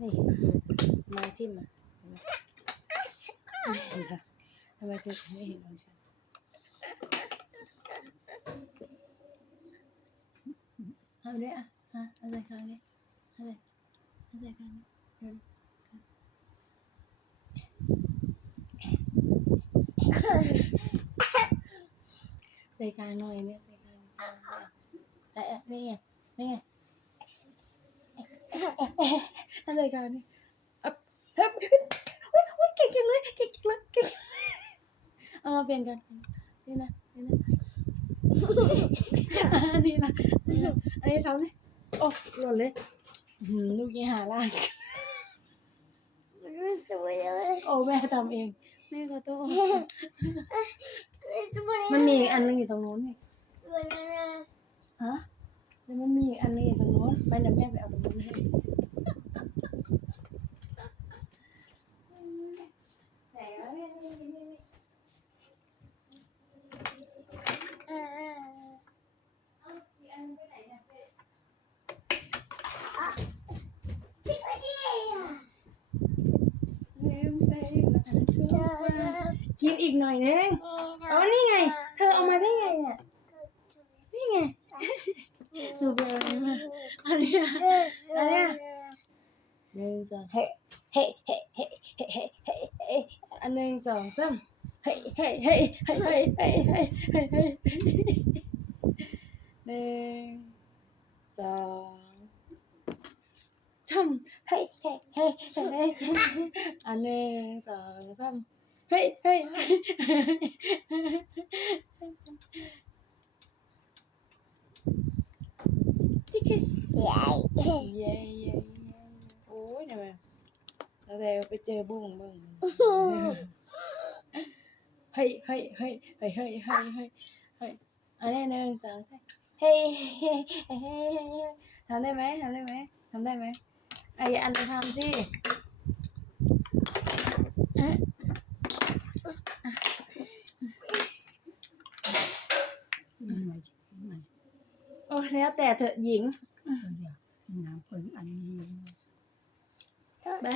นี่มาจิ้มอ่ะทำไมเธอถึงไม่เห็นของฉันเอาเลยอ่ะฮะเอาเลยค่ะเลยเอาเลยเอาเลยค่ะเดี๋ยวใส่กางหน่อยเนี่ยใส่กางแต่นี่ไงนี่ไง อาใส่ข้างนี้เอาเฮ้ยเฮ้ยเฮ้ยเก่งจังเลยเก่งจังเลยเก่งจังเอามาเปลี่ยนกันนี่นะนี่นะอันนี้นะอันนี้นะอันนี้ำเลยโอ้หล่นเลยลูกยี่หาล่างมันสวยเลยโอ้แม่ทำเองแม่ก็ต้องมันมีอันนึงอยู่ตรงนู้นนี่ฮะแล้วมันมีอันนึงอยู่ตรงนู้นไปเดี๋ยวแม่ไปเอาตรงนู้นให้ กินอีกหน่อยนึงอ๋อนี่ไง เธอเอามาได้ไงเนี่ย นี่ไงหนูไปเอามาอันเนี้ย อันเนี้ย หนึ่งสองเฮ้เฮ้เฮ้เฮ้เฮ้เฮ้เฮ้เฮ้อันหนึ่งสองสามเฮ้เฮ้เฮ้เฮ้เฮ้เฮ้เฮ้เฮ้เฮ้หนึ่งสอง 삼, 헤이, 헤이, 헤이, 헤이, 헤이. 안에서 삼, 헤이, 헤이, 헤이. 치킨. 예, 예, 예. Ôi nè mà. Nó theo cái chơi buồn buồn. Hey, hey, hey, hey, hey, hey, hey, hey. Ở đây nè, sợ thế. Hey, hey, hey, hey, hey. Thằng đây mẹ, thằng đây mẹ, thằng đây mẹ. ไอ้อันทำสิโอ้แล้วแต่เถอะหญิงน้ำคนอันนี้ไป